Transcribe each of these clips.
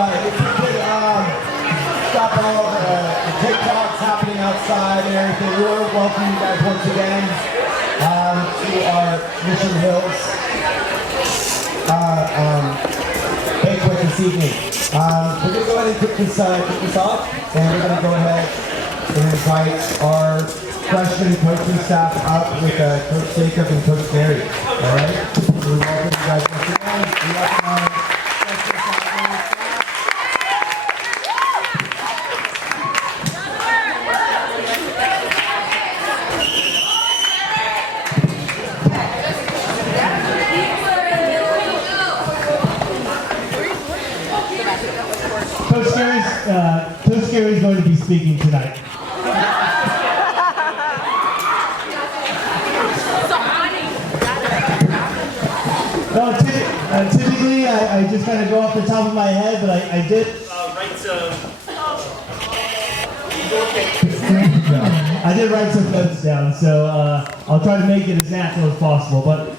Right. If you could stop all the TikToks happening outside and everything, we want to welcome you guys once again to our Mission Hills banquet this evening. We're going to go ahead and kick this off, and we're going to go ahead and invite our freshman coaching staff up with Coach Jacob and Coach Gary. All right? So we welcome you guys once again. We welcome our freshman staff. Coach Gary is going to be speaking tonight. No, typically I just kind of go off the top of my head, but I did write some. I did write some notes down, so I'll try to make it as natural as possible. But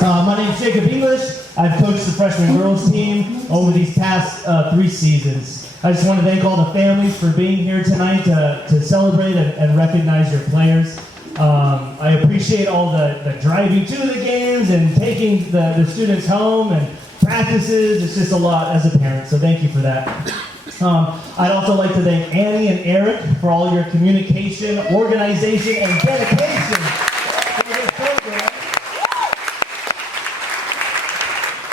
my name is Jacob English. I've coached the freshman girls team over these past 3 seasons. I just want to thank all the families for being here tonight to celebrate and recognize your players. I appreciate all the driving to the games and taking the students home and practices. It's just a lot as a parent, so thank you for that. I'd also like to thank Annie and Eric for all your communication, organization, and dedication to this program.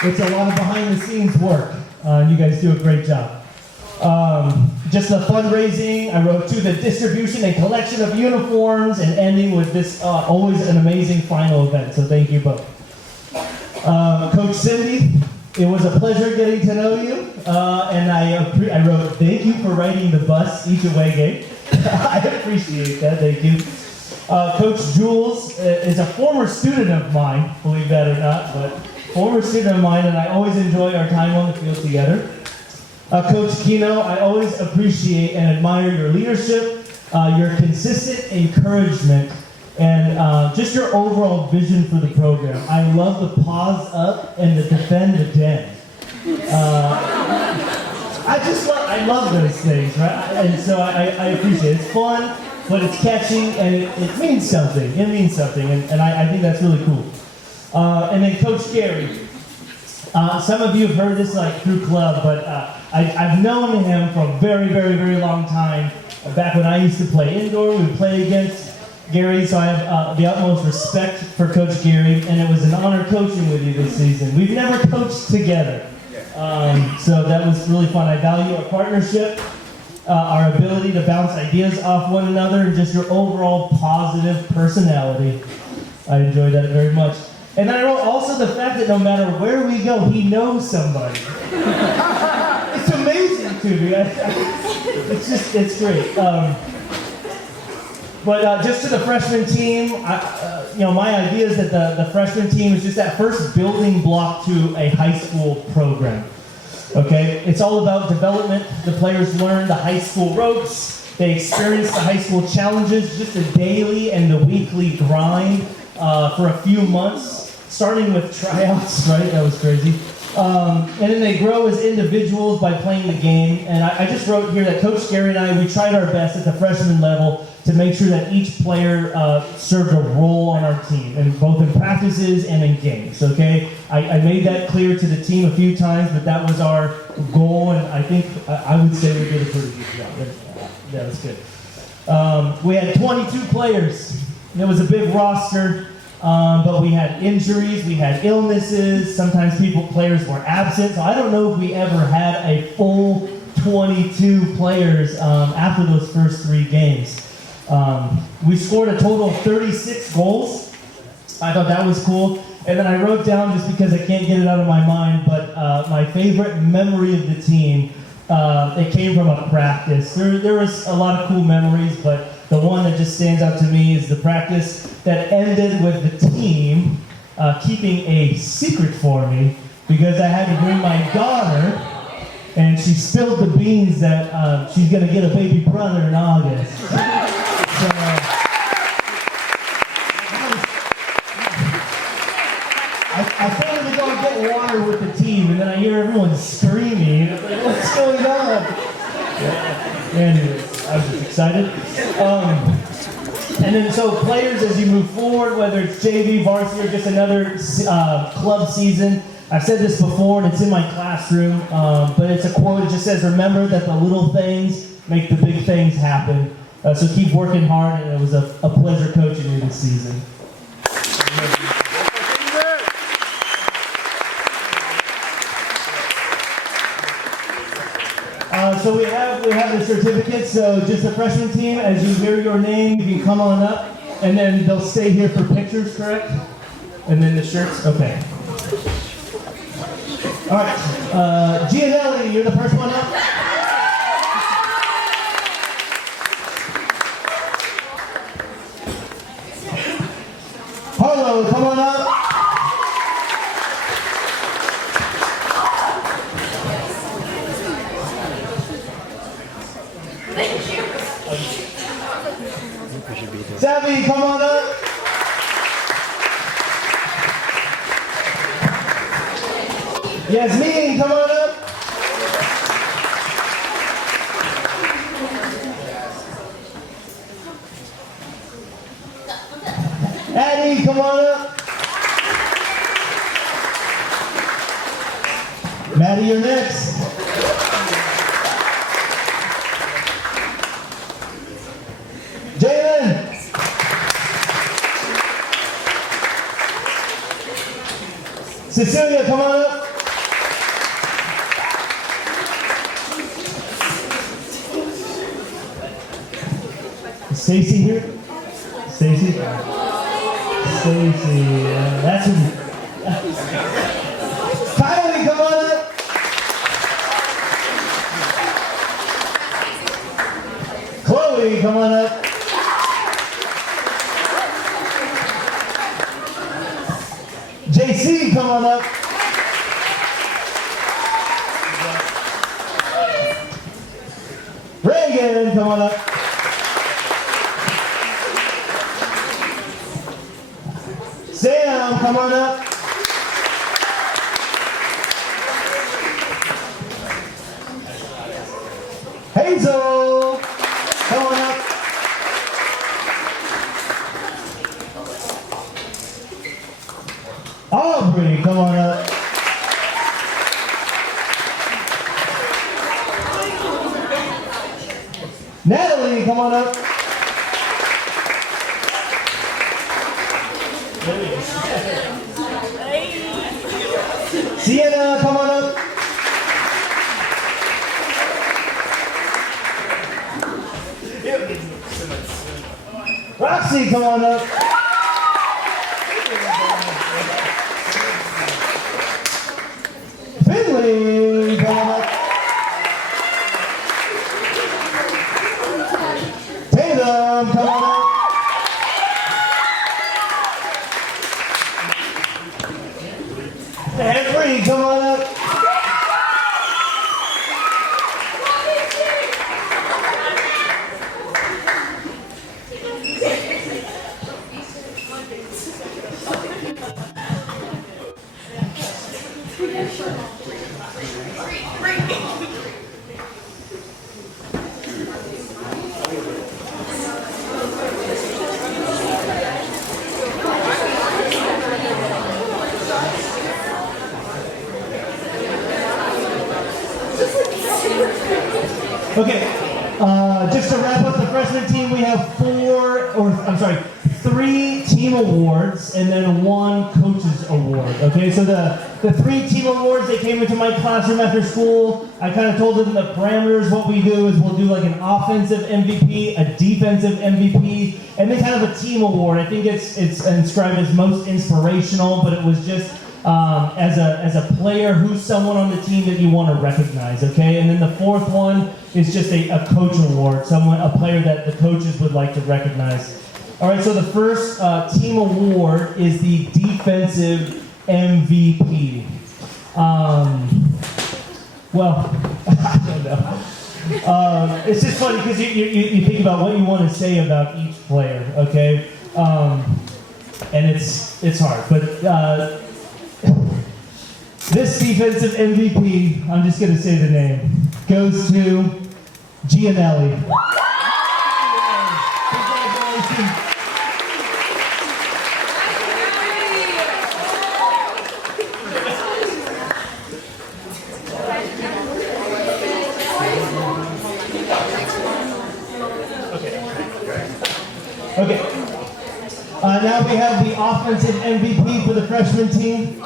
It's a lot of behind-the-scenes work. You guys do a great job. Just the fundraising, I wrote to the distribution and collection of uniforms, and ending with this always an amazing final event, so thank you both. Coach Cindy, it was a pleasure getting to know you, and I wrote thank you for riding the bus each away game. I appreciate that, thank you. Coach Jules is a former student of mine, believe that or not, but former student of mine, and I always enjoy our time on the field together. Coach Kino, I always appreciate and admire your leadership, your consistent encouragement, and just your overall vision for the program. I love the pause up and the defend the den. I love those things, right? And so I appreciate it. It's fun, but it's catchy, and it means something. It means something, and I think that's really cool. And then Coach Gary. Some of you have heard this through club, but I've known him for a very, very, very long time. Back when I used to play indoor, we would play against Gary, so I have the utmost respect for Coach Gary, and it was an honor coaching with you this season. We've never coached together, so that was really fun. I value our partnership, our ability to bounce ideas off one another, and just your overall positive personality. I enjoyed that very much. And I wrote also the fact that no matter where we go, he knows somebody. It's amazing to me. It's great. But just to the freshman team, my idea is that the freshman team is just that first building block to a high school program. Okay? It's all about development. The players learn the high school ropes. They experience the high school challenges, just the daily and the weekly grind for a few months. Starting with tryouts, right? That was crazy. And then they grow as individuals by playing the game. And I just wrote here that Coach Gary and I, we tried our best at the freshman level to make sure that each player served a role on our team, and both in practices and in games, okay? I made that clear to the team a few times, but that was our goal, and I think I would say we did a pretty good job. That was good. We had 22 players. It was a big roster. But we had injuries, we had illnesses, sometimes players were absent, so I don't know if we ever had a full 22 players after those first 3 games. We scored a total of 36 goals. I thought that was cool. And then I wrote down, just because I can't get it out of my mind, but my favorite memory of the team, it came from a practice. There was a lot of cool memories, but the one that just stands out to me is the practice that ended with the team keeping a secret for me, because I had to bring my daughter, and she spilled the beans that she's going to get a baby brother in August. So, I thought to go and get water with the team, and then I hear everyone screaming. It's like, what's going Anyways, I was just excited. And then so players, as you move forward, whether it's JV, varsity, or just another club season, I've said this before, and it's in my classroom, but it's a quote. It just says, remember that the little things make the big things happen. So keep working hard, and it was a pleasure coaching you this season. So we have the certificates. So just the freshman team, as you hear your name, you can come on up, and then they'll stay here for pictures, correct? And then the shirts, okay. All right, Gianelli, you're the first one up. Harlow, come on up. Savvy, come on up. Yasmin, come on up. Addie, come on up. Maddie, you're next. Jalen. Cecilia, come on up. Stacy here? Stacy? Stacy, that's who. Kylie, come on up. Chloe, come on up. JC, come on up. Reagan, come on up. Sam, come on up. Hazel, come on up. Aubrey, come on up. Natalie, come on up. Sienna, come on up. Roxy, come on up. Finley, come on up. Tatum, come on up. Henry, come on up. Okay, just to wrap up the freshman team, we have three team awards and then one coach's award. Okay, so the three team awards, they came into my classroom after school. I kind of told them the parameters. What we do is we'll do like an offensive MVP, a defensive MVP, and then kind of a team award. I think it's inscribed as most inspirational, but it was just as a player, who's someone on the team that you want to recognize, okay? And then the fourth one is just a coach award, a player that the coaches would like to recognize. All right, so the first team award is the defensive MVP. Well, I don't know. It's just funny because you think about what you want to say about each player, okay? And it's hard, but this defensive MVP, I'm just going to say the name, goes to Gianelli. Congratulations. Okay. Now we have the offensive MVP for the freshman team.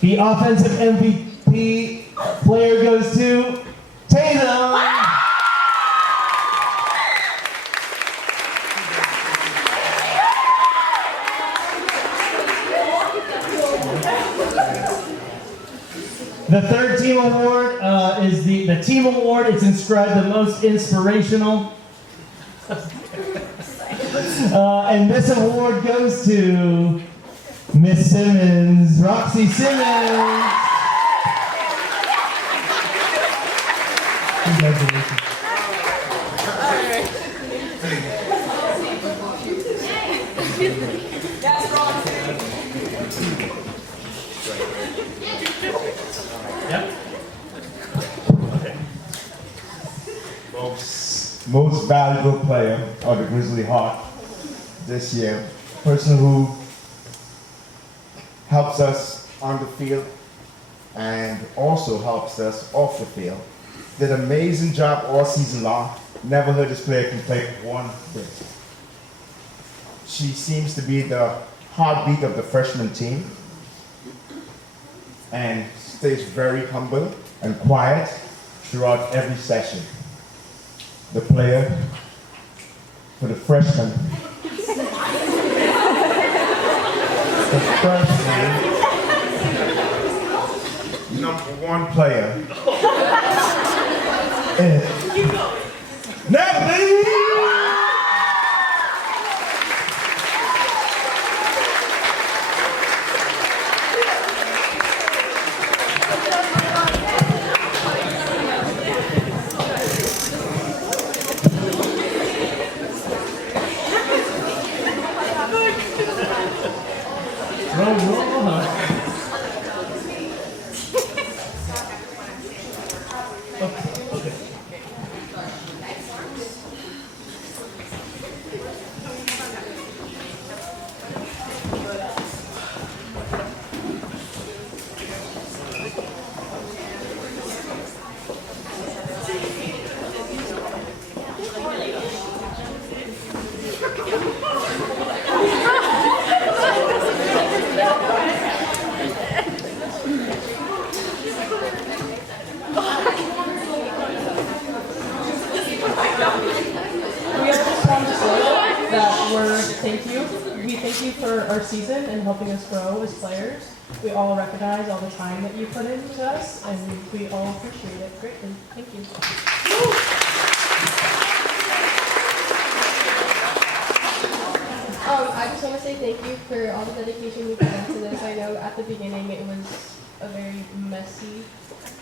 The offensive MVP player goes to Tatum. The third team award is the team award. It's inscribed the most inspirational. And this award goes to Miss Simmons, Roxy Simmons. Congratulations. That's Roxy. Yep. Okay. Most valuable player of the Grizzly Hawk this year. Person who helps us on the field and also helps us off the field. Did an amazing job all season long. Never heard this player complain one bit. She seems to be the heartbeat of the freshman team and stays very humble and quiet throughout every session. The player for the freshman. The freshman #1 player is Natalie! We thank you for our season and helping us grow as players. We all recognize all the time that you put into us, and we all appreciate it greatly. Thank you. I just want to say thank you for all the dedication you put into this. I know at the beginning it was a very messy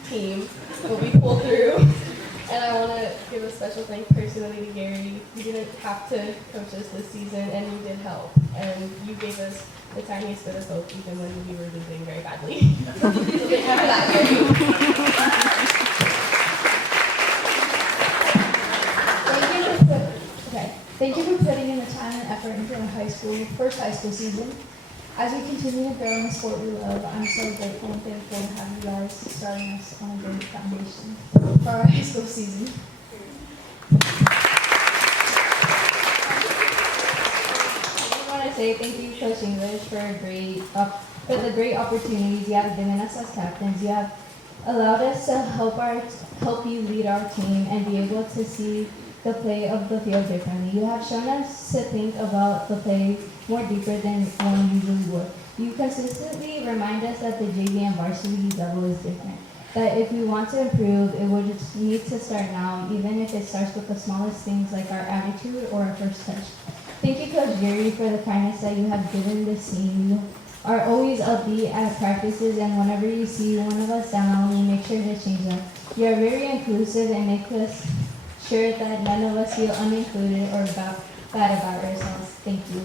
team, but we pulled through. And I want to give a special thank personally to Gary. You didn't have to coach us this season, and you did help. And you gave us the tiniest bit of hope, even when we were losing very badly. So thank you for that, Gary. Thank you for putting in the time and effort into our first high school season. As we continue to grow in the sport we love, I'm so grateful and thankful to have you guys starting us on a great foundation for our high school season. I want to say thank you, Coach English, for the great opportunities you have given us as captains. You have allowed us to help you lead our team and be able to see the play of the field differently. You have shown us to think about the play more deeper than one usually would. You consistently remind us that the JV and varsity level is different. That if we want to improve, it would just need to start now, even if it starts with the smallest things like our attitude or our first touch. Thank you, Coach Gary, for the kindness that you have given this team. You are always upbeat at practices, and whenever you see one of us down, you make sure to change them. You are very inclusive and make us sure that none of us feel unincluded or bad about ourselves. Thank you.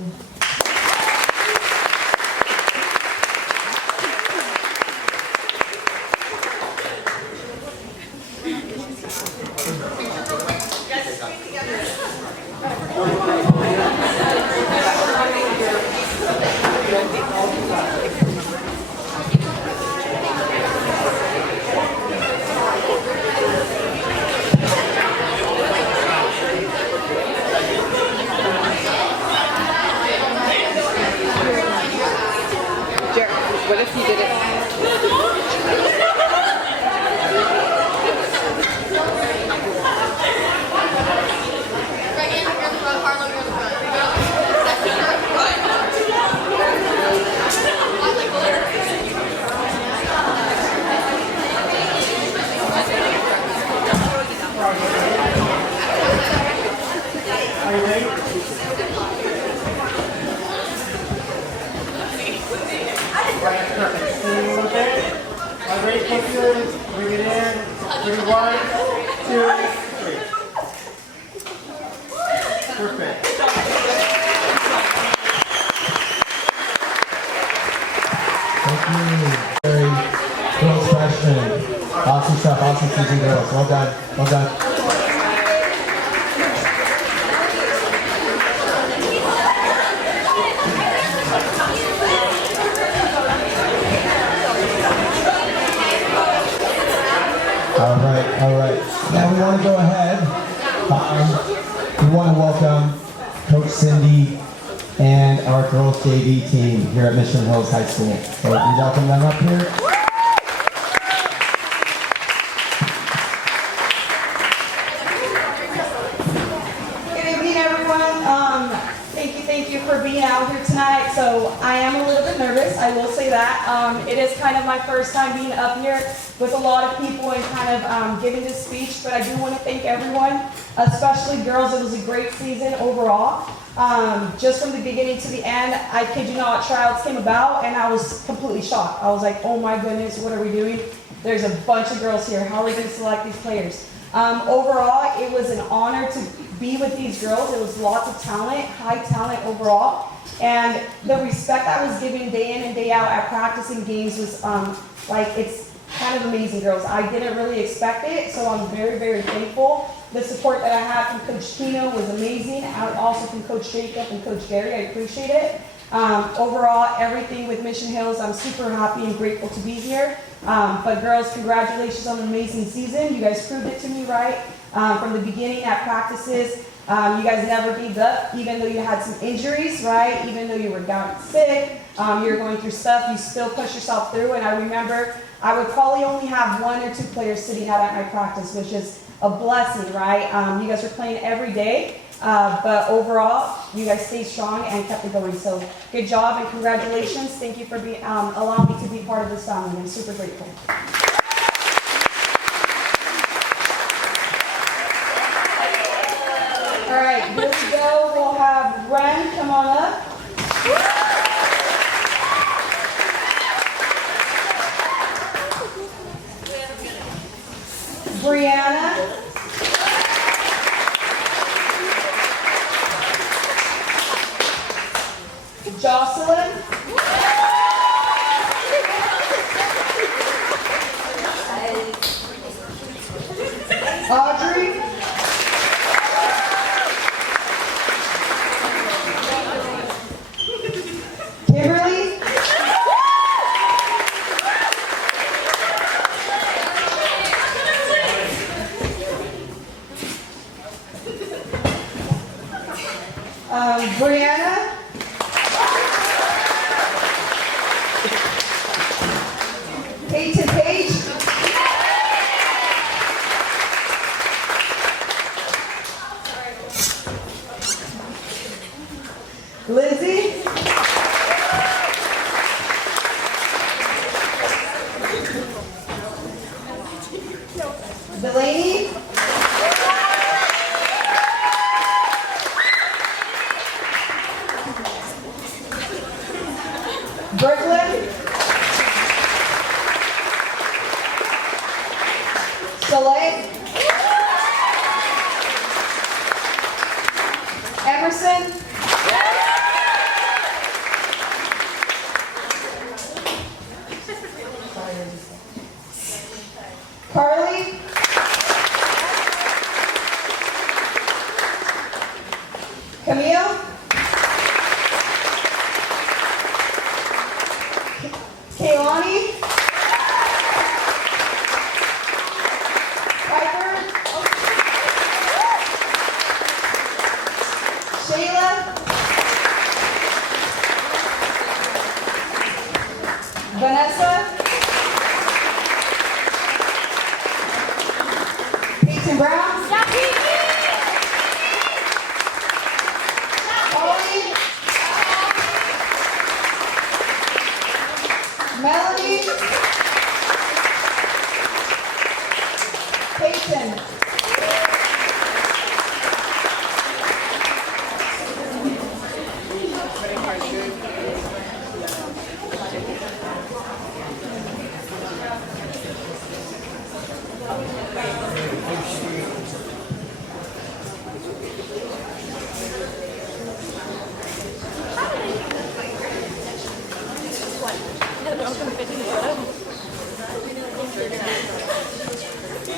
What if you did it? Reagan, you're the front. Harlow, you're the front. Are you ready? Right, perfect. Okay. All right, put yours, bring it in. Bring it 1, 2, 3. Perfect. Thank you. Very girls freshman. Awesome stuff, awesome season, girls. Well done, well done. All right. Now we want to go ahead. We want to welcome Coach Cindy and our girls JV team here at Mission Hills High School. So we welcome them up here. Good evening, everyone. Thank you for being out here tonight. So I am a little bit nervous, I will say that. It is kind of my first time being up here with a lot of people and kind of giving this speech, but I do want to thank everyone, especially girls. It was a great season overall. Just from the beginning to the end, I kid you not, tryouts came about and I was completely shocked. I was like, oh my goodness, what are we doing? There's a bunch of girls here. How are we going to select these players? Overall, it was an honor to be with these girls. It was lots of talent, high talent overall. And the respect I was given day in and day out at practice and games was it's kind of amazing, girls. I didn't really expect it, so I'm very, very thankful. The support that I had from Coach Tino was amazing. Also from Coach Jacob and Coach Gary, I appreciate it. Overall, everything with Mission Hills, I'm super happy and grateful to be here. But girls, congratulations on an amazing season. You guys proved it to me right from the beginning at practices. You guys never gave up, even though you had some injuries, right? Even though you were down sick, you were going through stuff, you still pushed yourself through. And I remember I would probably only have 1 or 2 players sitting out at my practice, which is a blessing, right? You guys were playing every day, but overall, you guys stayed strong and kept it going. So good job and congratulations. Thank you for allowing me to be part of this family. I'm super grateful. All right, here we go. We'll have Ren come on up. Brianna. Jocelyn. Audrey. Kimberly. Brianna. Peyton Page. Lindsay. Delaney. Brooklyn. Soleil. Emerson. Carly. Camille. Kaylani. Piper. Shayla. Vanessa. Peyton Brown. Ollie. Melanie. Peyton.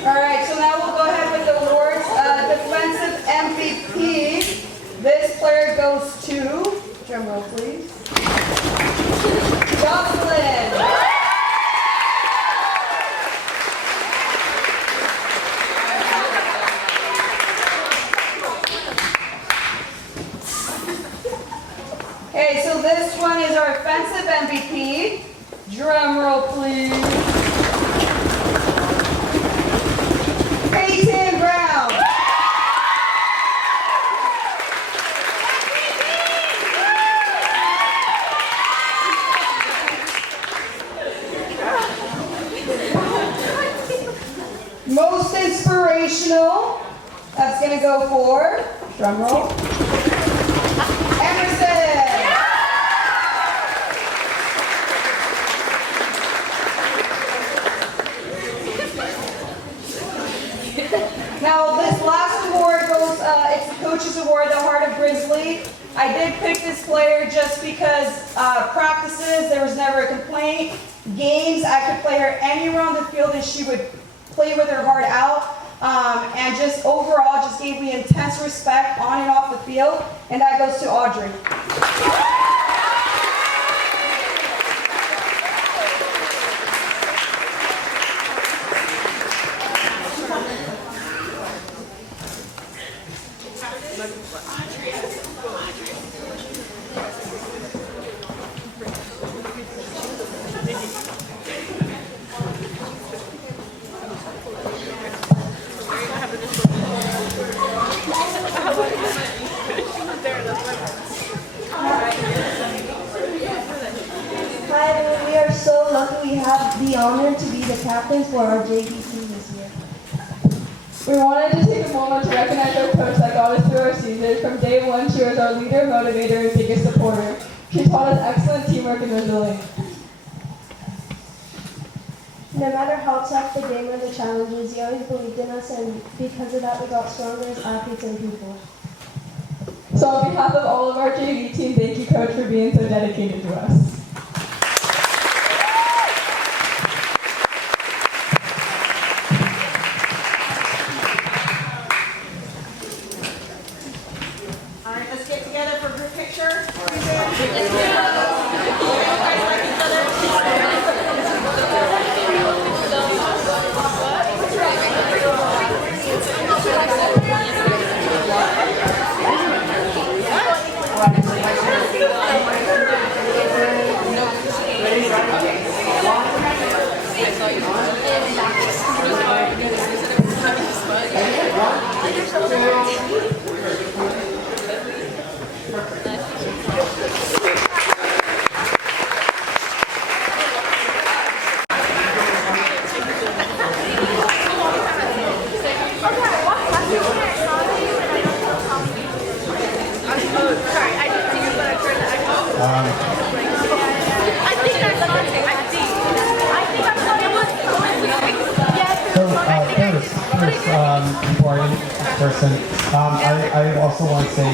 All right, so now we'll go ahead with the awards. Defensive MVP. This player goes to, drum roll please, Jocelyn. Okay, so this one is our offensive MVP. Drum roll please. Peyton Brown. Most inspirational. That's going to go for, drum roll, Emerson. Now this last award goes, it's the Coach's Award, the Heart of Grizzly. I did pick this player just because practices, there was never a complaint. Games, I could play her anywhere on the field and she would play with her heart out. And just overall, just gave me intense respect on and off the field. And that goes to Audrey. Hi, we are so lucky we have the honor to be the captains for our JV team this year. We wanted to take a moment to recognize our coach that got us through our season. From day one, she was our leader, motivator, and biggest supporter. She taught us excellent teamwork and resilience. No matter how tough the game or the challenges, you always believed in us, and because of that, we got stronger as athletes and people. So on behalf of all of our JV team, thank you, Coach, for being so dedicated to us. All right, let's get together for a group picture. Before I introduce this person, I also want to say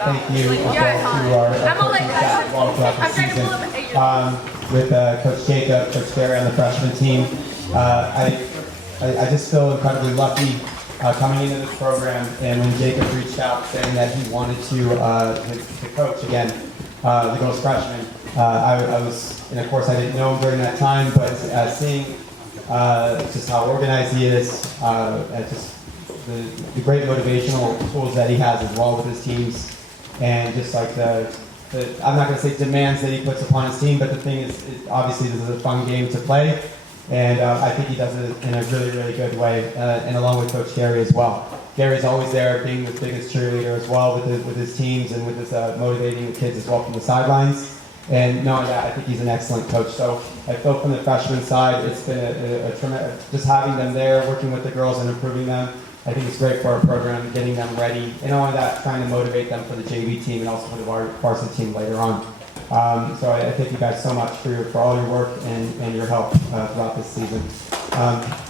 thank you as well to our coaching staff as well throughout the season. With Coach Jacob, Coach Barry on the freshman team. I just feel incredibly lucky coming into this program, and when Jacob reached out saying that he wanted to coach again the girls freshman, I was, and of course I didn't know him during that time, but seeing just how organized he is, and just the great motivational tools that he has as well with his teams, and just like the I'm not going to say demands that he puts upon his team, but the thing is obviously this is a fun game to play, and I think he does it in a really, really good way, and along with Coach Gary as well. Gary's always there, being the biggest cheerleader as well with his teams and with his motivating the kids as well from the sidelines. And knowing that, I think he's an excellent coach. So I feel from the freshman side, it's been a tremendous, just having them there, working with the girls and improving them. I think it's great for our program, getting them ready, and not only that, trying to motivate them for the JV team and also for the varsity team later on. So I thank you guys so much for all your work and your help throughout this season.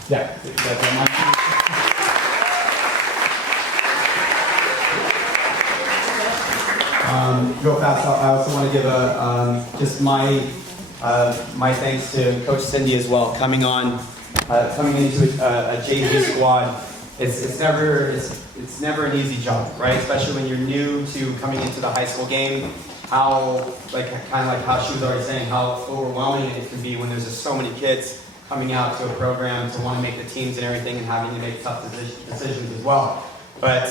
Yeah, if you guys don't mind. Real fast, I also want to give just my thanks to Coach Cindy as well, coming into a JV squad. It's never an easy job, right? Especially when you're new to coming into the high school game. How how she was already saying, how overwhelming it can be when there's just so many kids coming out to a program to want to make the teams and everything, and having to make tough decisions as well. But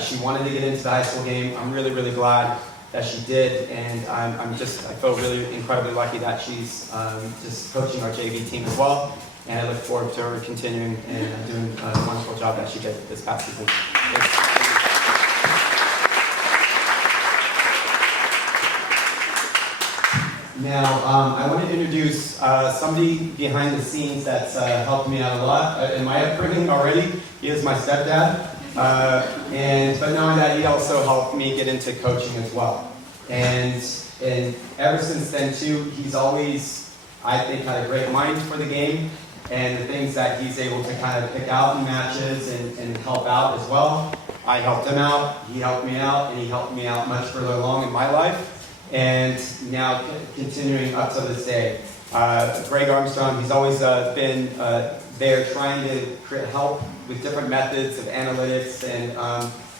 she wanted to get into the high school game. I'm really, really glad that she did, and I feel really incredibly lucky that she's just coaching our JV team as well. And I look forward to her continuing and doing a wonderful job that she did this past season. Now, I want to introduce somebody behind the scenes that's helped me out a lot in my upbringing already. He is my stepdad. But knowing that, he also helped me get into coaching as well. And ever since then, too, he's always, I think, had a great mind for the game. And the things that he's able to kind of pick out in matches and help out as well. I helped him out, he helped me out, and he helped me out much further along in my life. And now continuing up to this day. Greg Armstrong, he's always been there trying to help with different methods of analytics and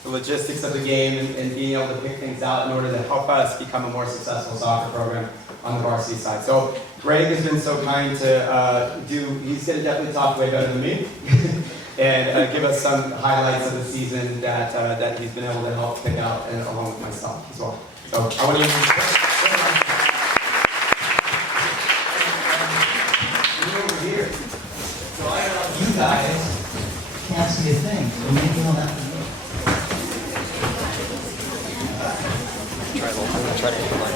the logistics of the game and being able to pick things out in order to help us become a more successful soccer program on the varsity side. So Greg has been so kind to he's going to definitely talk way better than me and give us some highlights of the season that he's been able to help pick out and along with myself as well. So I want to over here. So I know you guys can't see a thing, so maybe you'll have to move. I'm gonna try to hit the line.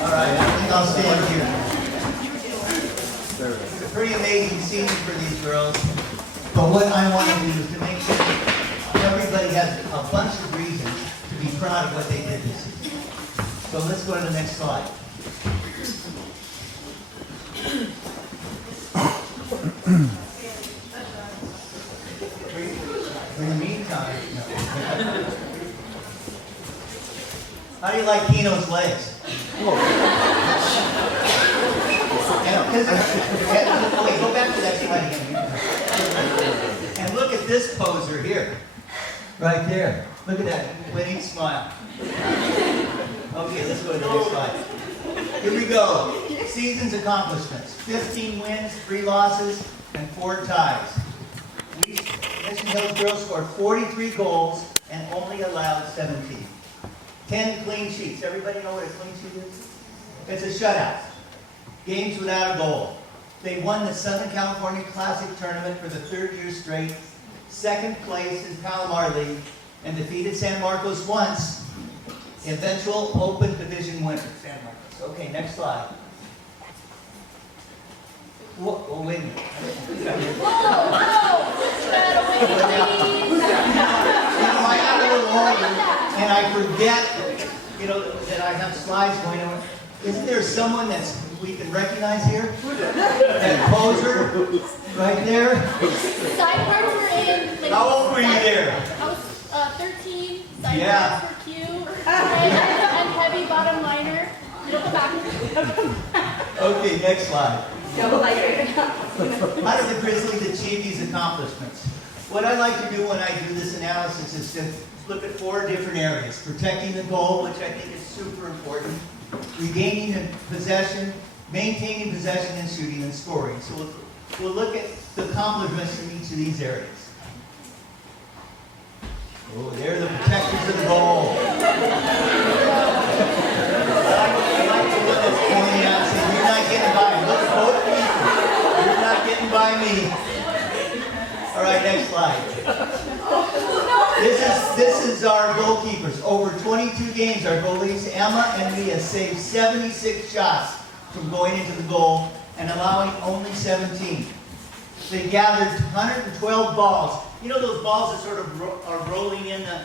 All right, I think I'll stand here. It's a pretty amazing season for these girls. But what I want to do is to make sure everybody has a bunch of reasons to be proud of what they did this season. So let's go to the next slide. In the meantime, how do you like Keno's legs? Okay, go back to that slide again. And look at this poser here. Right there. Look at that winning smile. Okay, let's go to the next slide. Here we go. Season's accomplishments. 15 wins, 3 losses, and 4 ties. Mission Hills girls scored 43 goals and only allowed 17. 10 clean sheets. Everybody know what a clean sheet is? It's a shutout. Games without a goal. They won the Southern California Classic Tournament for the 3rd year straight. 2nd place in Palomar League and defeated San Marcos once. Eventual Open Division winner, San Marcos. Okay, next slide. Whoa, oh, wait a minute. I got a little longer, and I forget, that I have slides going on. Isn't there someone we can recognize here? That poser, right there. Side parts were in. How old were you there? I was 13. Side Yeah. parts were cute. And heavy bottom liner. Look back. Okay, next slide. How did the Grizzlies achieve these accomplishments? What I like to do when I do this analysis is to look at 4 different areas. Protecting the goal, which I think is super important. Regaining the possession, maintaining possession and shooting and scoring. So we'll look at the accomplishments in each of these areas. Oh, they're the protectors of the goal. I like the one that's pointing out and saying, you're not getting by me. Look, both people. You're not getting by me. All right, next slide. This is our goalkeepers. Over 22 games, our goalies, Emma and Mia, saved 76 shots from going into the goal and allowing only 17. They gathered 112 balls. You know those balls that sort of are rolling in the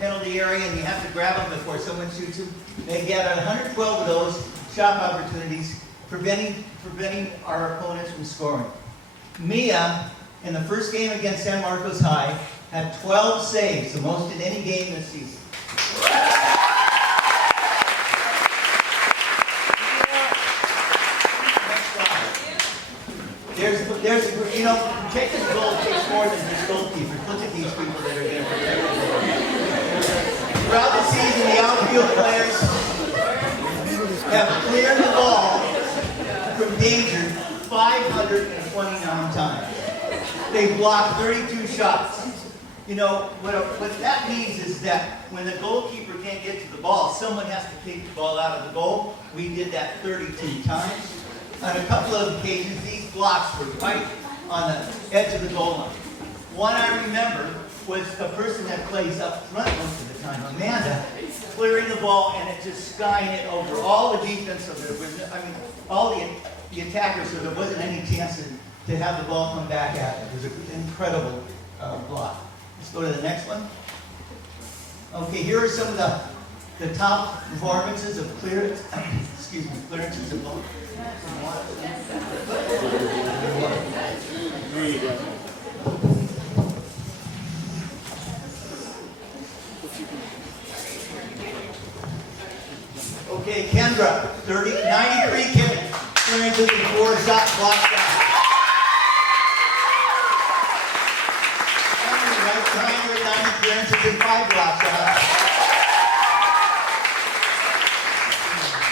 penalty area, and you have to grab them before someone shoots them. They gathered 112 of those shot opportunities, preventing our opponents from scoring. Mia, in the first game against San Marcos High, had 12 saves, the most in any game this season. Next slide. There's you know, protecting the goal takes more than just goalkeepers. Look at these people that are going to protect the goal. Throughout the season, the outfield players have cleared the ball from danger 529 times. They blocked 32 shots. You know, what that means is that when the goalkeeper can't get to the ball, someone has to take the ball out of the goal. We did that 32 times. On a couple of occasions, these blocks were right on the edge of the goal line. One I remember was the person that plays up front most of the time, Amanda, clearing the ball and it just skying it over all the defense of it. I mean, all the attackers, so there wasn't any chance to have the ball come back at it. It was an incredible block. Let's go to the next one. Okay, here are some of the top performances of clearances of ball. Okay, Kendra, 93 clearances and 4 shot block shots. Right behind her, 90 clearances and 5 block shots.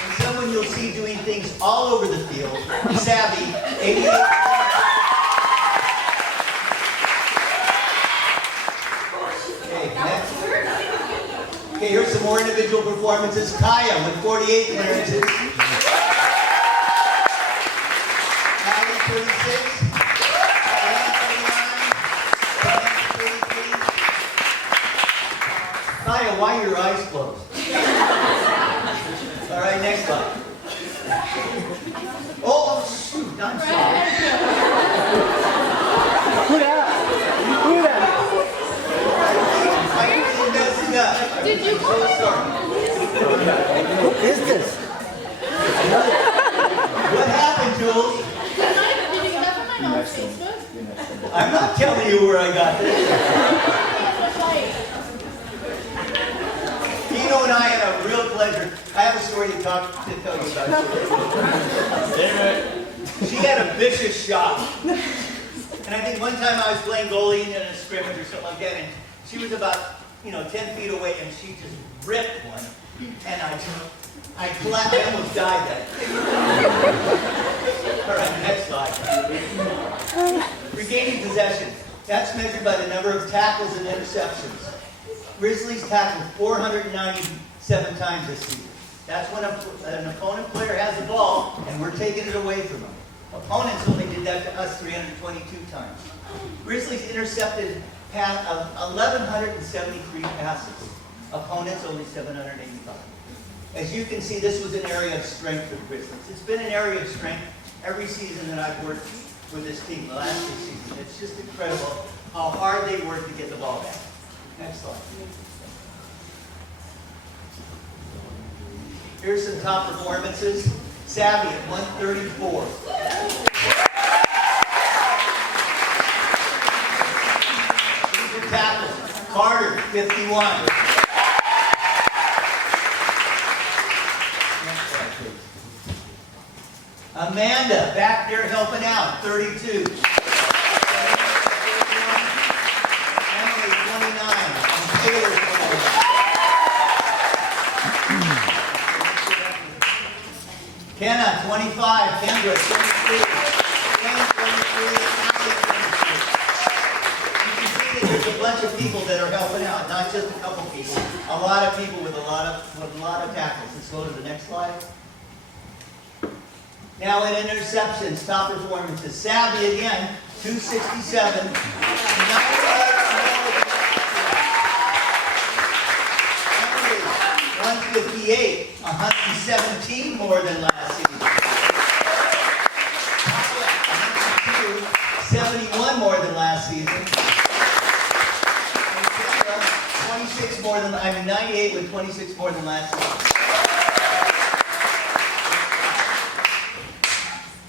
And someone you'll see doing things all over the field, Savvy, 88. Okay, next. Okay, here's some more individual performances. Kaya with 48 clearances. Allie, 36. Kaya, why are your eyes closed? All right, next slide. Oh, shoot, I'm sorry. Who that? I really messed it up. Did you I'm so sorry. Who is this? What happened, Jules? Did you get that from my mom's Facebook? I'm not telling you where I got this. Tino and I had a real pleasure. I have a story to tell you about. She had a vicious shot. And I think one time I was playing goalie in a scrimmage or something like that, and she was about 10 feet away, and she just ripped one. And I almost died that day. All right, next slide. Regaining possession. That's measured by the number of tackles and interceptions. Grizzlies tackled 497 times this season. That's when an opponent player has the ball and we're taking it away from them. Opponents only did that to us 322 times. Grizzlies intercepted 1,173 passes. Opponents only 785. As you can see, this was an area of strength for the Grizzlies. It's been an area of strength every season that I've worked with this team, the last 2 seasons. It's just incredible how hard they work to get the ball back. Next slide. Here's some top performances. Savvy at 134. These are tackles. Carter, 51. Next slide, please. Amanda, back there helping out, 32. Emily, 29. And Taylor, 29. Kenna, 25. Kendra, 23. Ken, 23. Allie, 23. You can see that there's a bunch of people that are helping out, not just a couple people. A lot of people with a lot of tackles. Let's go to the next slide. Now in interceptions, top performances. Savvy again, 267. 158, 117 more than last season. 71 more than last season. 26 more than, 98 with 26 more than last season.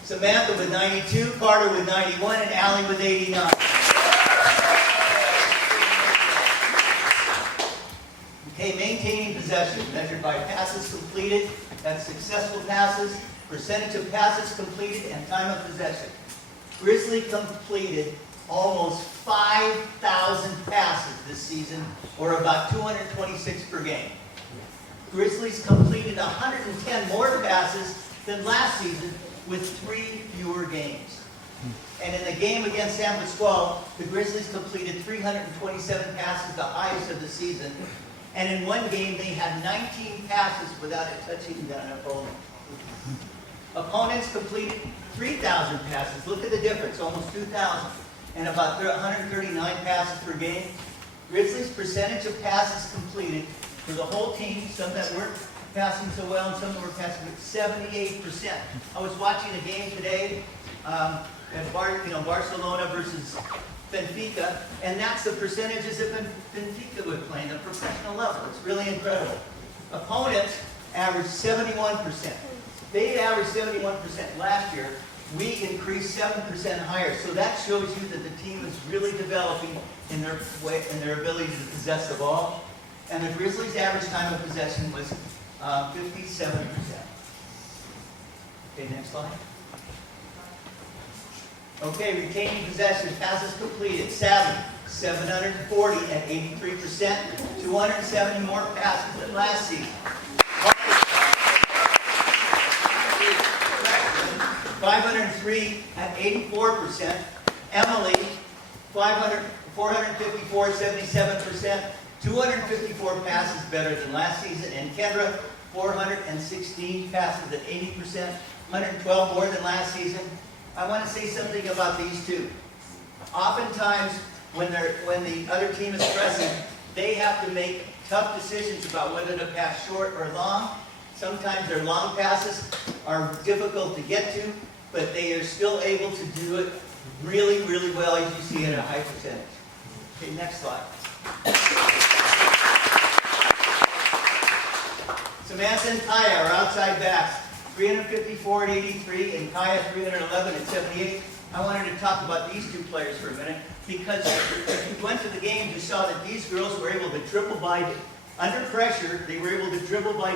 Samantha with 92, Carter with 91, and Allie with 89. Okay, maintaining possession, measured by passes completed, that's successful passes, percentage of passes completed, and time of possession. Grizzly completed almost 5,000 passes this season, or about 226 per game. Grizzlies completed 110 more passes than last season with 3 fewer games. And in the game against San Pasqual, the Grizzlies completed 327 passes, the highest of the season. And in one game, they had 19 passes without a touching an opponent. Opponents completed 3,000 passes. Look at the difference, almost 2,000. And about 139 passes per game. Grizzlies' percentage of passes completed for the whole team, some that weren't passing so well and some that were passing with 78%. I was watching a game today at Barcelona versus Benfica, and that's the percentages that Benfica would play at the professional level. It's really incredible. Opponents averaged 71%. They averaged 71% last year. We increased 7% higher. So that shows you that the team is really developing in their ability to possess the ball. And the Grizzlies' average time of possession was 57%. Okay, next slide. Okay, retaining possession, passes completed. Savvy, 740 at 83%, 270 more passes than last season. 503 at 84%. Emily, 454, 77%, 254 passes better than last season. And Kendra, 416 passes at 80%, 112 more than last season. I want to say something about these two. Oftentimes, when the other team is pressing, they have to make tough decisions about whether to pass short or long. Sometimes their long passes are difficult to get to, but they are still able to do it really, really well, as you see at a high percentage. Okay, next slide. Samantha and Kaya are outside backs. 354 at 83, and Kaya 311 at 78. I wanted to talk about these two players for a minute, because if you went to the game, you saw that these girls were able to dribble by, under pressure, they were able to dribble by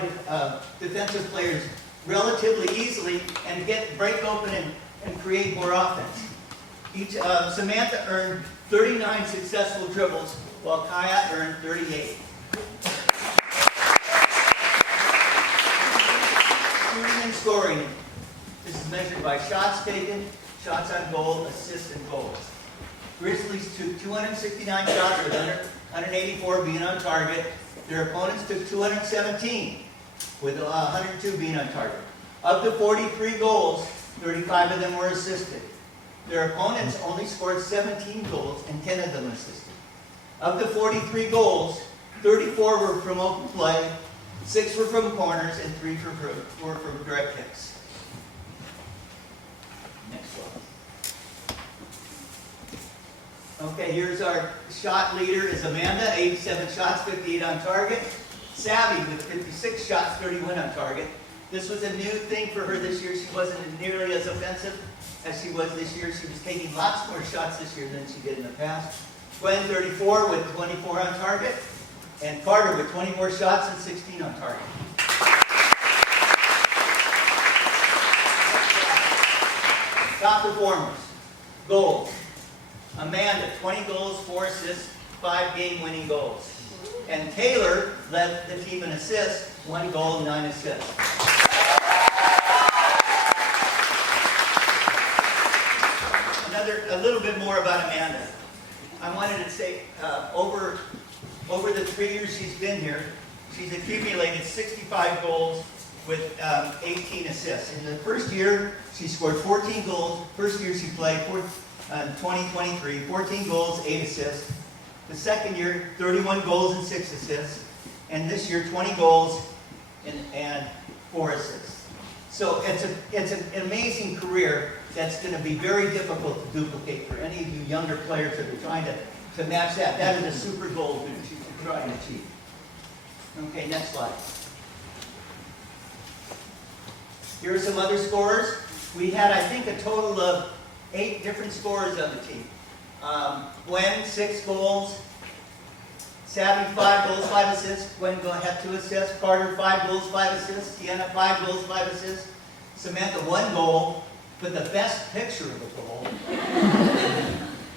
defensive players relatively easily and break open and create more offense. Samantha earned 39 successful dribbles, while Kaya earned 38. Shooting and scoring. This is measured by shots taken, shots on goal, assists, and goals. Grizzlies took 269 shots with 184 being on target. Their opponents took 217 with 102 being on target. Of the 43 goals, 35 of them were assisted. Their opponents only scored 17 goals and 10 of them assisted. Of the 43 goals, 34 were from open play, 6 were from corners, and 3 were from direct kicks. Next slide. Okay, here's our shot leader is Amanda, 87 shots, 58 on target. Savvy with 56 shots, 31 on target. This was a new thing for her this year. She wasn't nearly as offensive as she was this year. She was taking lots more shots this year than she did in the past. Gwen, 34 with 24 on target. And Carter with 20 more shots and 16 on target. Top performers. Goals. Amanda, 20 goals, 4 assists, 5 game-winning goals. And Taylor led the team in assists, 1 goal, 9 assists. A little bit more about Amanda. I wanted to say, over the 3 years she's been here, she's accumulated 65 goals with 18 assists. In the first year, she scored 14 goals. First year she played, 2023, 14 goals, 8 assists. The second year, 31 goals and 6 assists. And this year, 20 goals and 4 assists. So it's an amazing career that's going to be very difficult to duplicate for any of you younger players that are trying to match that. That is a super goal to try and achieve. Okay, next slide. Here are some other scorers. We had, I think, a total of 8 different scorers on the team. Gwen, 6 goals. Savvy, 5 goals, 5 assists. Gwen had 2 assists. Carter, 5 goals, 5 assists. Tiana, 5 goals, 5 assists. Samantha, 1 goal, but the best picture of the goal.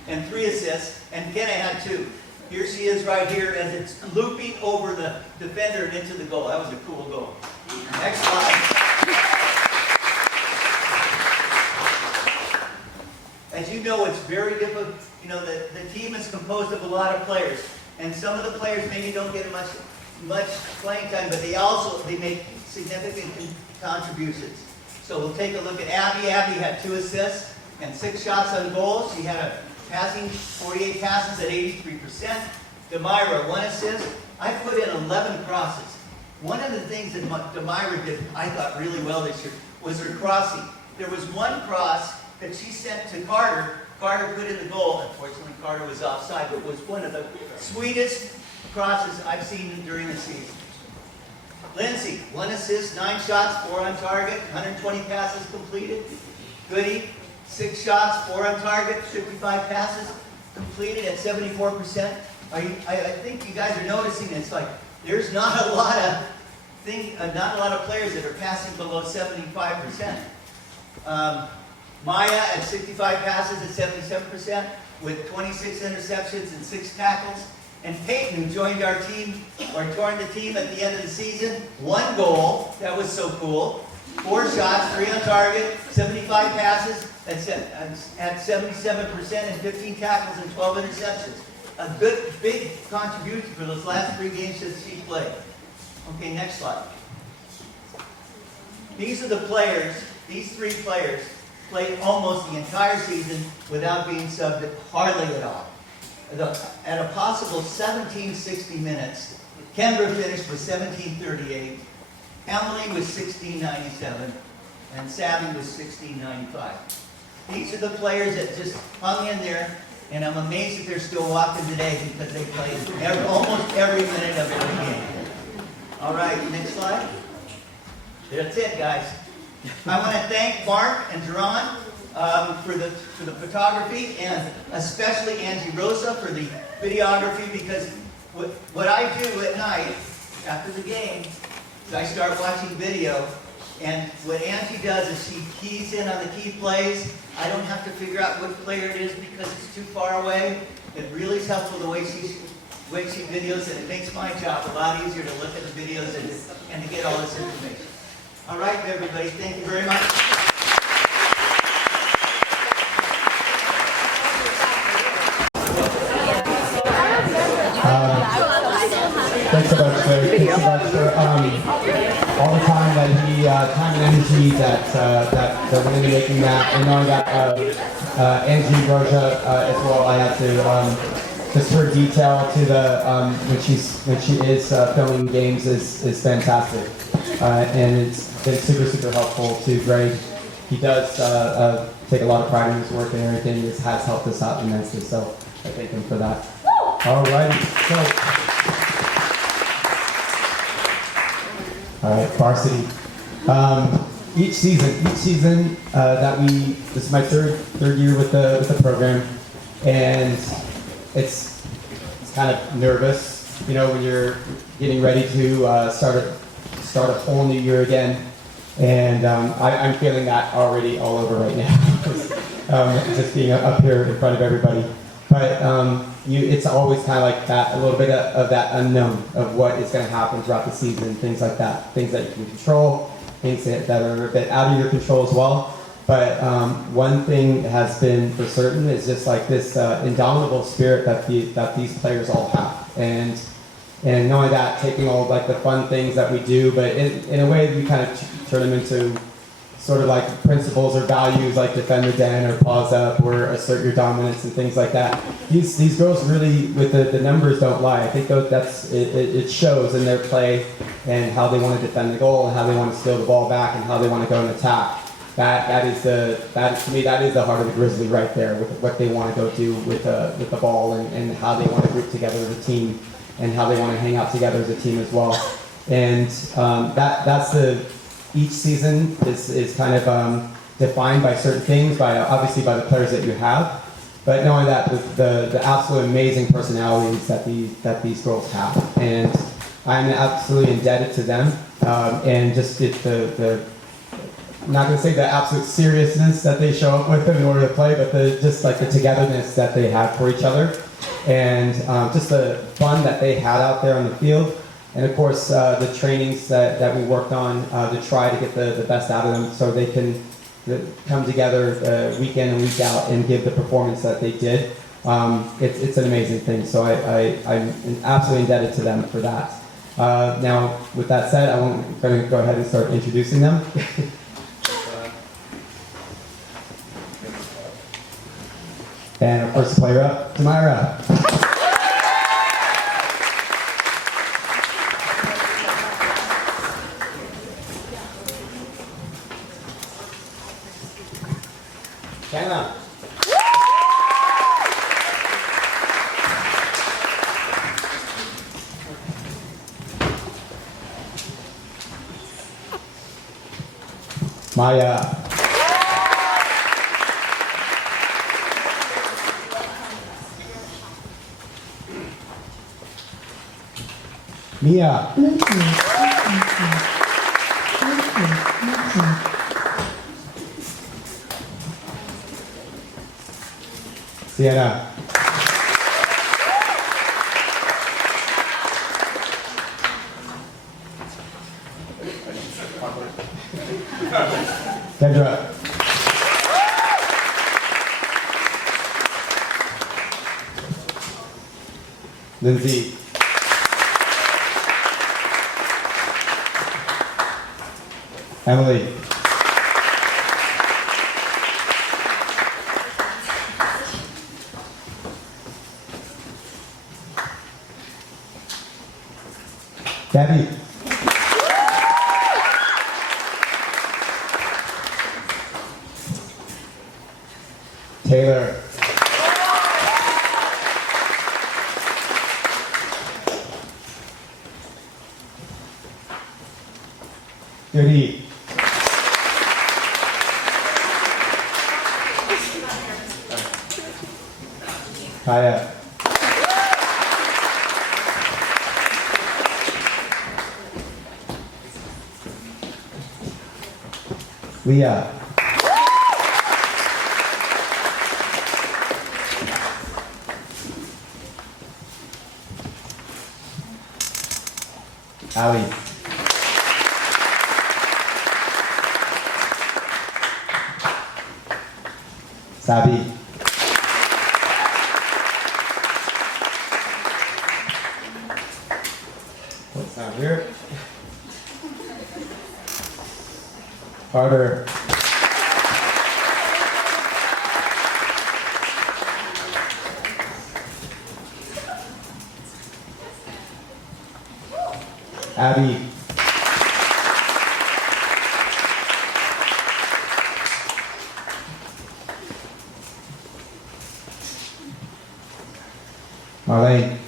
And 3 assists. And Kenna had 2. Here she is right here as it's looping over the defender and into the goal. That was a cool goal. Next slide. As you know, it's very difficult. You know, the team is composed of a lot of players. And some of the players maybe don't get much playing time, but they make significant contributions. So we'll take a look at Abby. Abby had 2 assists and 6 shots on goal. She had a passing, 48 passes at 83%. Demira, 1 assist. I put in 11 crosses. One of the things that Demira did, I thought, really well this year was her crossing. There was one cross that she sent to Carter. Carter put in the goal. Unfortunately, Carter was offside, but it was one of the sweetest crosses I've seen during the season. Lindsay, 1 assist, 9 shots, 4 on target, 120 passes completed. Goody, 6 shots, 4 on target, 55 passes completed at 74%. I think you guys are noticing it's like there's not a lot of players that are passing below 75%. Maya at 65 passes at 77% with 26 interceptions and 6 tackles. And Peyton, who joined our team, or joined the team at the end of the season, 1 goal. That was so cool. 4 shots, 3 on target, 75 passes at 77% and 15 tackles and 12 interceptions. A good, big contribution for those last 3 games that she played. Okay, next slide. These are the players, these 3 players, played almost the entire season without being subbed hardly at all. At a possible 1760 minutes, Kendra finished with 1738, Emily was 1697, and Savvy was 1695. These are the players that just hung in there, and I'm amazed that they're still walking today because they played almost every minute of every game. All right, next slide. That's it, guys. I want to thank Mark and Jerron for the photography, and especially Angie Rosa for the videography, because what I do at night after the game is I start watching video, and what Angie does is she keys in on the key plays. I don't have to figure out what player it is because it's too far away. It really is helpful the way she videos, and it makes my job a lot easier to look at the videos and to get all this information. All right, everybody, thank you very much. Thanks so much, Greg. Thanks so much for all the time time and energy that went into making that. And knowing that Angie Roja as well, I had to just her detail to the when she is filming games is fantastic, and it's been super helpful to Greg. He does take a lot of pride in his work and everything. This has helped us out immensely, so I thank him for that. All right, varsity. Each season that this is my third year with the program, and it's kind of nervous, you know, when you're getting ready to start a whole new year again, and I'm feeling that already all over right now, just being up here in front of everybody. But it's always kind of like that, a little bit of that unknown of what is going to happen throughout the season, things like that, things that you can control, things that are a bit out of your control as well. But one thing has been for certain is just like this indomitable spirit that these players all have, and not only that, taking all like the fun things that we do, but in a way we kind of turn them into sort of like principles or values, like defend the den or pause up or assert your dominance and things like that. These girls really, with the numbers don't lie. I think it shows in their play and how they want to defend the goal and how they want to steal the ball back and how they want to go and attack. That is to me, that is the heart of the Grizzly right there, with what they want to go do with the ball and how they want to group together as a team and how they want to hang out together as a team as well. And each season is kind of defined by certain things, obviously by the players that you have, but not only that, the absolute amazing personalities that these girls have, and I'm absolutely indebted to them, and just I'm not going to say the absolute seriousness that they show up with in order to play, but just like the togetherness that they have for each other, and just the fun that they had out there on the field, and of course the trainings that we worked on to try to get the best out of them so they can come together week in and week out and give the performance that they did. It's an amazing thing, so I'm absolutely indebted to them for that. Now, with that said, I'm going to go ahead and start introducing them. And our first player up, Tamara. Shanna. Maya. Mia. Sienna. Kendra. Lindsay. Emily. Gabby. Taylor. Judy. Kaya. Leah. Ali. Sabi. What's down here? Carter. Abby. Marlene.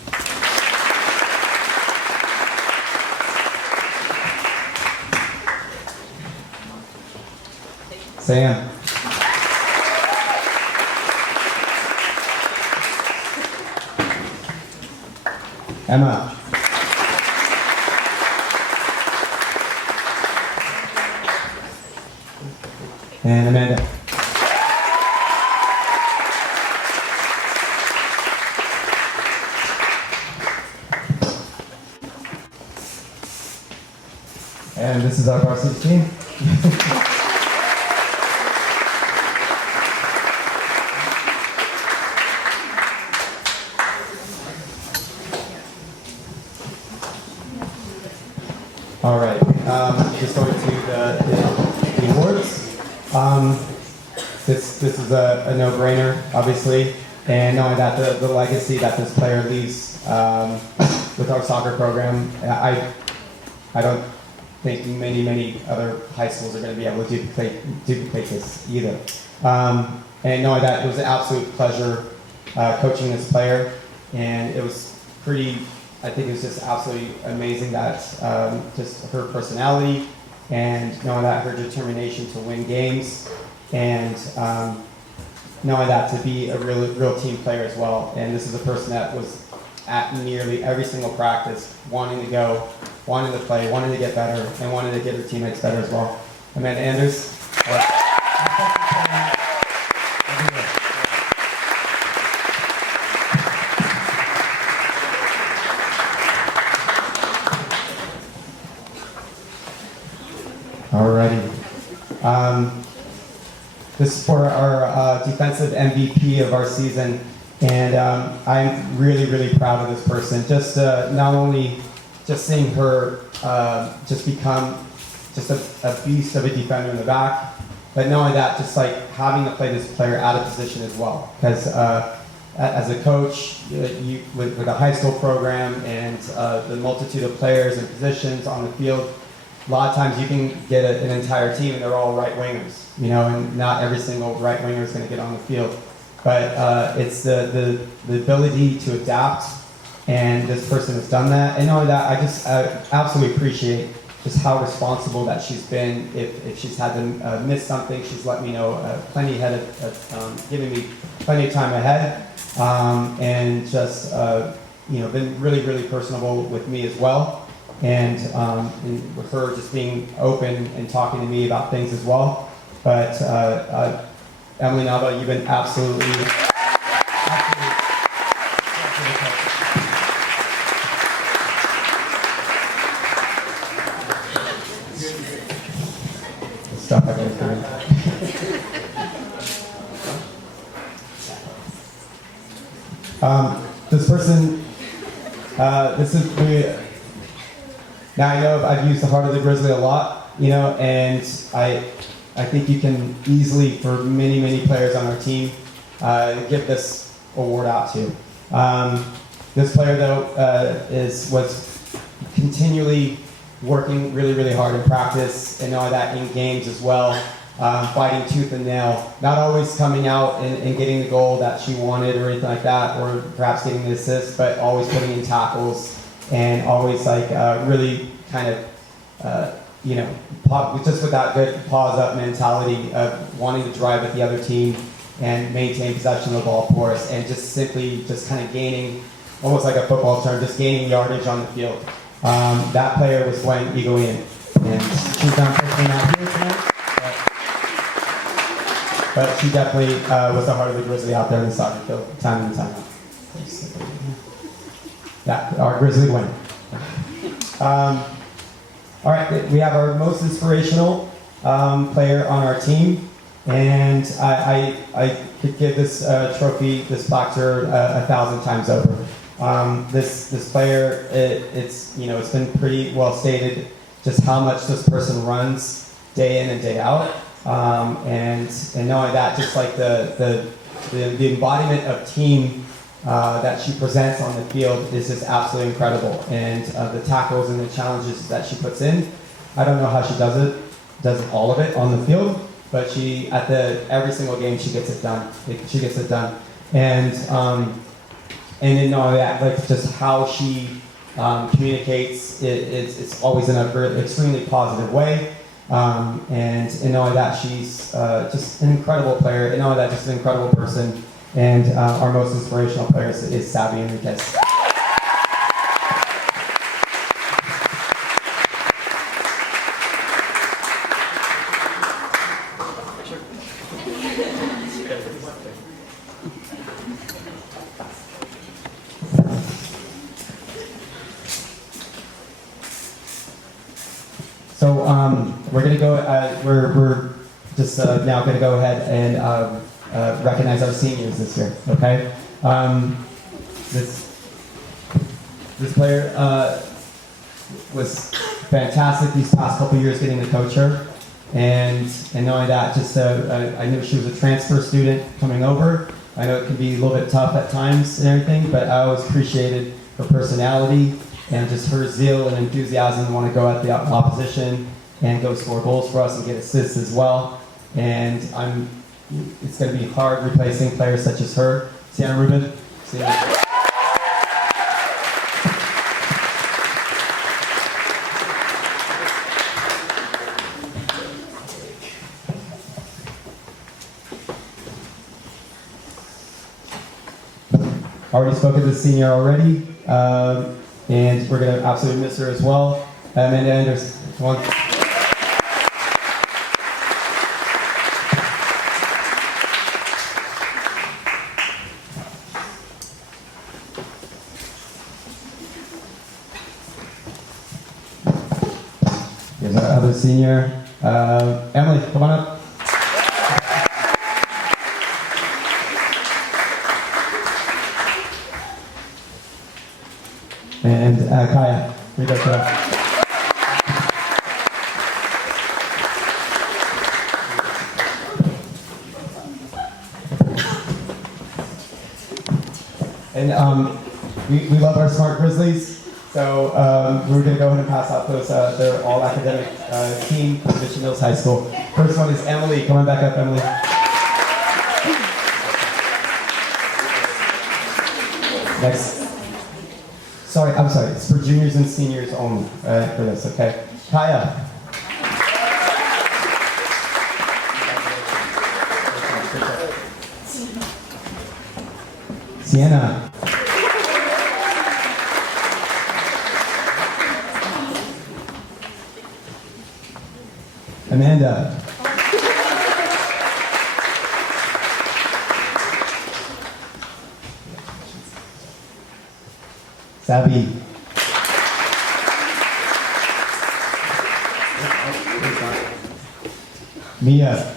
Sam. Emma. And Amanda. And this is our varsity team. going to the awards. This is a no-brainer, obviously, and not only that, the legacy that this player leaves with our soccer program, I don't think many other high schools are going to be able to duplicate this either. And knowing that, it was an absolute pleasure coaching this player, and it was I think it was just absolutely amazing that just her personality and knowing that her determination to win games and knowing that to be a real team player as well. And this is a person that was at nearly every single practice wanting to go, wanting to play, wanting to get better, and wanting to get her teammates better as well. Amanda Anders. Alrighty. This is for our defensive MVP of our season, and I'm really proud of this person. Just not only just seeing her just become just a beast of a defender in the back, but not only that, just like having to play this player out of position as well. Because as a coach, with a high school program and the multitude of players and positions on the field, a lot of times you can get an entire team and they're all right wingers, and not every single right winger is going to get on the field. But it's the ability to adapt, and this person has done that. And not only that, I just absolutely appreciate just how responsible that she's been. If she's had to miss something, she's let me know plenty ahead of giving me plenty of time ahead, and just been really personable with me as well. And with her just being open and talking to me about things as well. But Emily Nava, you've been absolutely stuff I go through. This person, this is really. Now I know I've used the heart of the Grizzly a lot, and I think you can easily, for many players on our team, give this award out to. This player though was continually working really hard in practice, and all that in games as well, fighting tooth and nail, not always coming out and getting the goal that she wanted or anything like that, or perhaps getting the assist, but always putting in tackles. And always really kind of, just with that good pause up mentality of wanting to drive with the other team and maintain possession of the ball for us, and just simply just kind of gaining, almost like a football term, just gaining yardage on the field. That player was Gwen Egoian, and she's not personally out here tonight, but she definitely was the heart of the Grizzly out there in the soccer field, time and time out. Yeah, our Grizzly win. All right, we have our most inspirational player on our team, and I could give this trophy, this plaque to her 1,000 times over. This player, it's been pretty well stated just how much this person runs day in and day out, and knowing that, just like the embodiment of team. That she presents on the field is just absolutely incredible, and the tackles and the challenges that she puts in, I don't know how she does all of it on the field, but she every single game she gets it done. She gets it done, and in all that, like just how she communicates, it's always in a extremely positive way, and in all that, she's just an incredible player, and all that, just an incredible person. And our most inspirational player is Savvy Enriquez. So we're gonna go. We're just now gonna go ahead and. Recognize our seniors this year, okay? This player was fantastic these past couple years getting to coach her. And not only that, just I knew she was a transfer student coming over. I know it can be a little bit tough at times and everything, but I always appreciated her personality and just her zeal and enthusiasm to want to go at the opposition and go score goals for us and get assists as well. And it's going to be hard replacing players such as her. Sienna Rubin. Sienna. Already spoken to the senior already, and we're going to absolutely miss her as well. Amanda Anderson. Come on. Here's our other senior. Emily, come on up. And Kaya, read up there. And we love our smart Grizzlies, so we're going to go ahead and pass out those. They're all academic team from Mission Hills High School. First one is Emily. Come on back up, Emily. Next. I'm sorry, it's for juniors and seniors only for this, okay? Kaya. Sienna. Amanda. Sabi. Mia.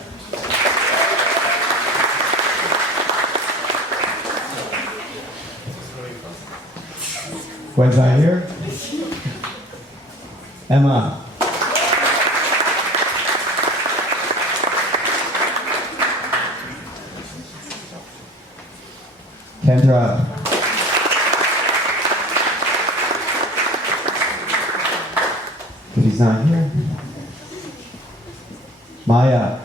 Gwen's not here. Emma. Kendra. He's not here. Maya.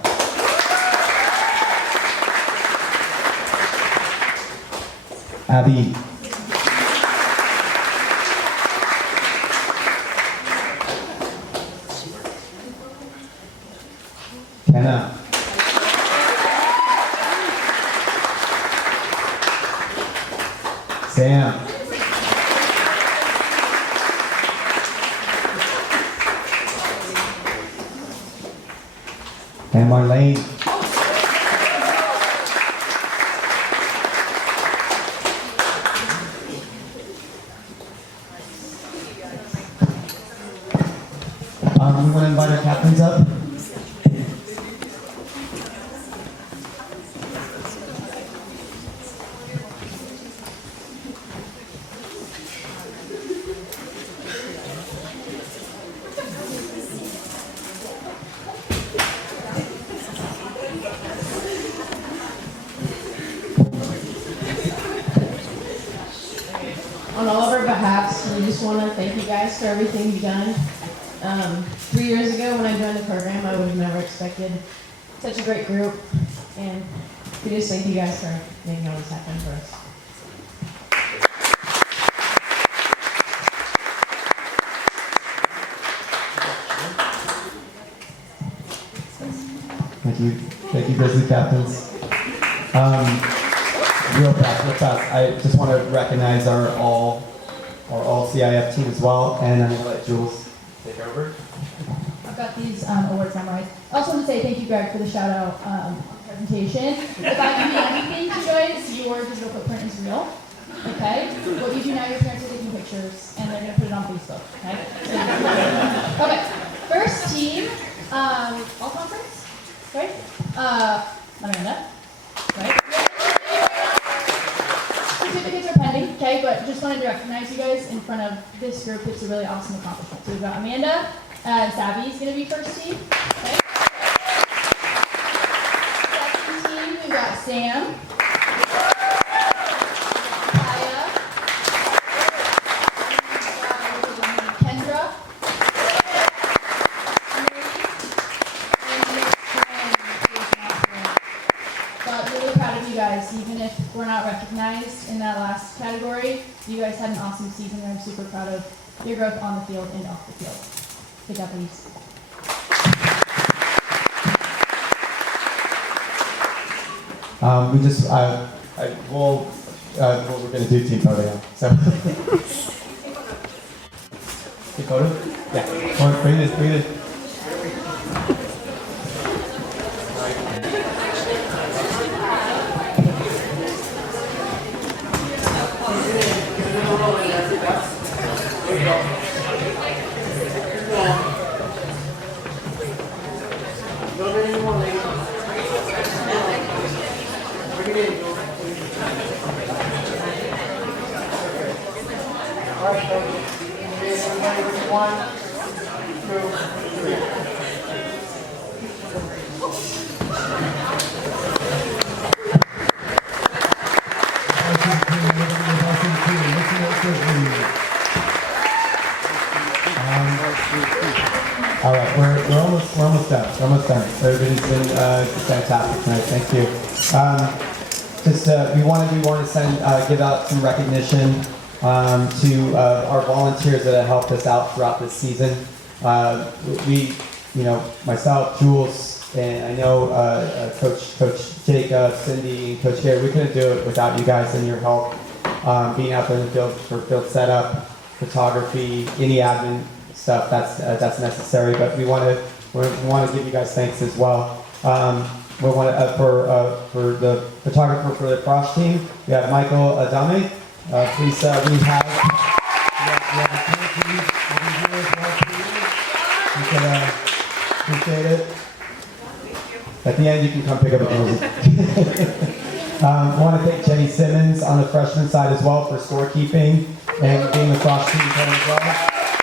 Abby. Kenna. Sam. And Marlene. We want to invite our captains up. On all of our behalfs, we just want to thank you guys for everything you've done. 3 years ago when I joined the program, I would have never expected such a great group, and we just thank you guys for making all this happen for us. Thank you, Grizzly captains. Real fast. I just want to recognize our all CIF team as well, and I'm going to let Jules take over. I've got these awards memorized. I also want to say thank you, Greg, for the shout out presentation. If I can be anything to you guys, your digital footprint is real. Okay? What you do now, your parents are taking pictures and they're going to put it on Facebook. Okay? Okay. First team, all conference, right? Amanda, right? Certificates are pending, okay, but just just wanted to recognize you guys in front of this group. It's a really awesome accomplishment. So we've got Amanda, Savvy's going to be first team. Okay. Second team, we've got Sam, Kaya, Kendra, but really proud of you guys. Even if we're not recognized in that last category, you guys had an awesome season, and I'm super proud of your growth on the field and off the field. Good job, ladies. We just, we're going to do team photo now. So, team photo? Yeah. Come on, bring it. All right, we're almost done. Everybody's been fantastic tonight. Thank you. We want to give out some recognition to our volunteers that have helped us out throughout this season. Myself, Jules, and I know Coach Jacob, Cindy, and Coach Gary, we couldn't do it without you guys and your help. Being out there in the field for field setup, photography, any admin stuff that's necessary. But we want to give you guys thanks as well. We want to for the photographer for the cross team. We have Michael Adame. Please we have a team over here as well, please. You can appreciate it. At the end, you can come pick up a jersey. I want to thank Jenny Simmons on the freshman side as well for scorekeeping and being the cross team player as well.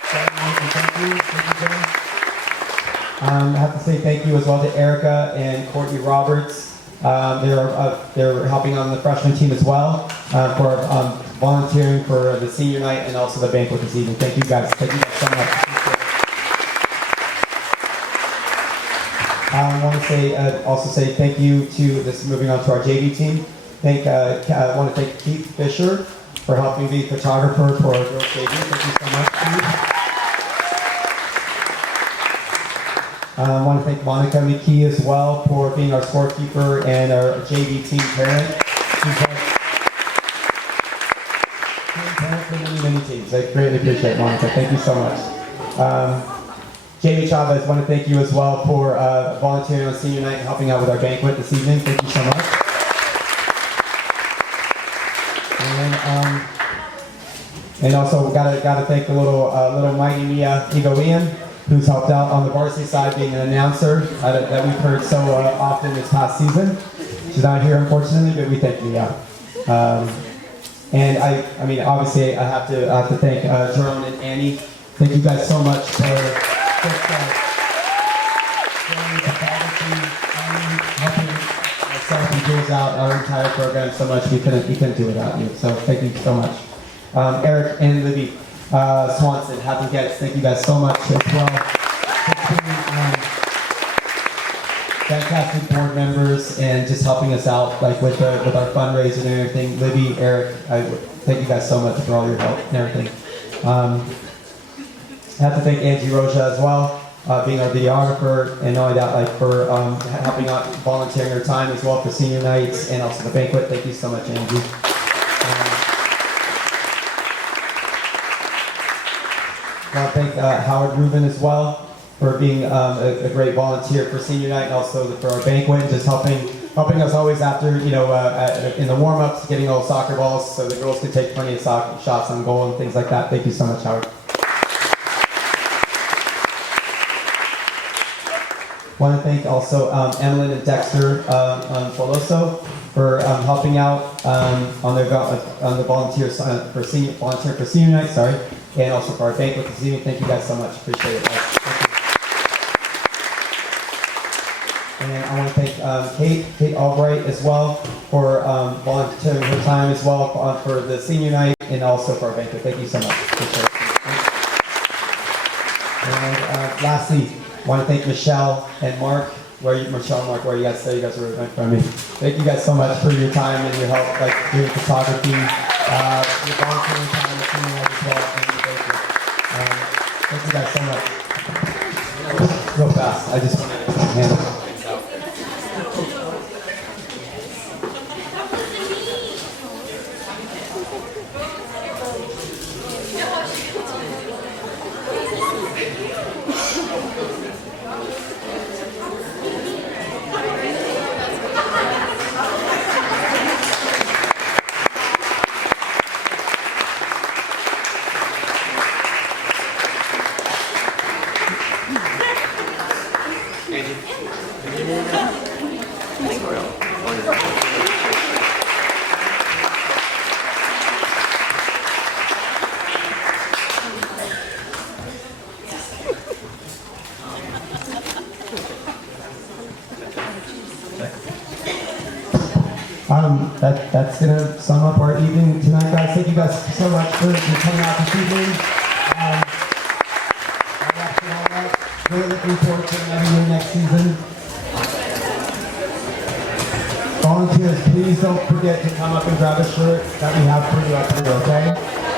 Thank you, Jenny. I have to say thank you as well to Erica and Courtney Roberts. They're helping on the freshman team as well for volunteering for the senior night and also the banquet this evening. Thank you guys. Thank you guys so much. I want to also say thank you to this. Moving on to our JV team. I want to thank Keith Fisher for helping be photographer for our girls JV. Thank you so much, Keith. I want to thank Monica McKee as well for being our scorekeeper and our JV team parent. Team parent for many teams. I greatly appreciate it, Monica. Thank you so much. Jamie Chavez, I want to thank you as well for volunteering on senior night and helping out with our banquet this evening. Thank you so much. And also gotta thank the little mighty Mia Igoian, who's helped out on the varsity side being an announcer that we've heard so often this past season. She's not here unfortunately, but we thank Mia. And I mean obviously I have to thank Jerome and Annie. Thank you guys so much for helping myself and Jules out our entire program so much. We couldn't do without you. So thank you so much. Eric and Libby Swanson, Happy Gets, thank you guys so much as well. Fantastic board members and just helping us out like with our fundraising and everything. Libby, Eric, thank you guys so much for all your help and everything. I have to thank Angie Roja as well, being our videographer, and not only that, like for helping out, volunteering her time as well for senior nights and also the banquet. Thank you so much, Angie. I want to thank Howard Rubin as well for being a great volunteer for senior night and also for our banquet, just helping us always after, in the warm-ups, getting all soccer balls so the girls could take plenty of shots on goal and things like that. Thank you so much, Howard. I Want to thank also Emily and Dexter Foloso for helping out on the volunteers for senior night. Sorry, and also for our banquet this evening. Thank you guys so much. Appreciate it. Guys. Thank you. And I want to thank Kate Albright as well for volunteering her time as well for the senior night and also for our banquet. Thank you so much. Appreciate it. And lastly, I want to thank Michelle and Mark. Michelle and Mark, where you guys say you guys were right in front of me. Thank you guys so much for your time and your help, like doing photography, your volunteering time, the senior night as well, and your banquet. Thank you guys so much. Real fast, I just want to handle things out. That's gonna sum up our evening tonight, guys. Thank you guys so much for coming out this evening. Really looking forward to another year next season. Volunteers, please don't forget to come up and grab a shirt that we have for you up here, okay?